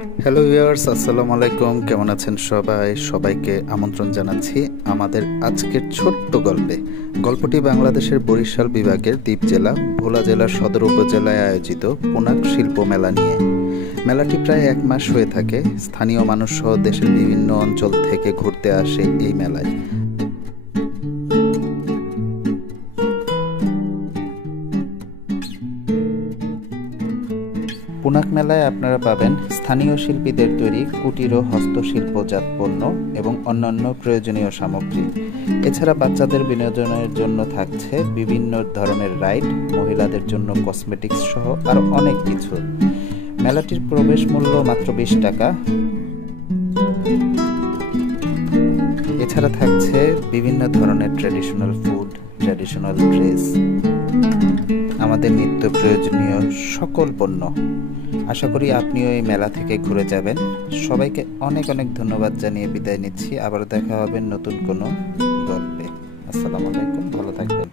Hello viewers, আসসালামু আলাইকুম। কেমন আছেন সবাই? সবাইকে আমন্ত্রণ জানাচ্ছি আমাদের আজকের ছোট্ট গল্পে। গল্পটি বাংলাদেশের বরিশাল বিভাগের দ্বীপ জেলা ভোলা জেলার সদর উপজেলায় আয়োজিত পুনাক শিল্প মেলা নিয়ে। মেলাটি প্রায় 1 মাস হয়ে থাকে। স্থানীয় মানুষ সহ দেশের বিভিন্ন অঞ্চল থেকে ঘুরতে আসে এই মেলায়। পুনাক মেলায় আপনারা পাবেন স্থানীয় শিল্পীদের তৈরি কুটির ও হস্তশিল্পজাত পণ্য এবং অন্যান্য প্রয়োজনীয় সামগ্রী। এছাড়া বাচ্চাদের বিনোদনের জন্য থাকছে বিভিন্ন ধরনের রাইড, মহিলাদের জন্য কসমেটিক্স সহ আরও অনেক কিছু। মেলাটির প্রবেশ মূল্য মাত্র 20 টাকা। এছাড়া থাকছে বিভিন্ন ধরনের ট্র্যাডিশনাল ফুড, ট্র্যাডিশনাল ড্রেস, আমাদের নিত্য প্রয়োজনীয় সকল পণ্য। আশা করি আপনিও এই মেলা থেকে ঘুরে যাবেন। সবাইকে অনেক অনেক ধন্যবাদ জানিয়ে বিদায় নিচ্ছি। আবার দেখা হবে নতুন কোনো গল্পে। আসসালামু আলাইকুম, ভালো থাকবেন।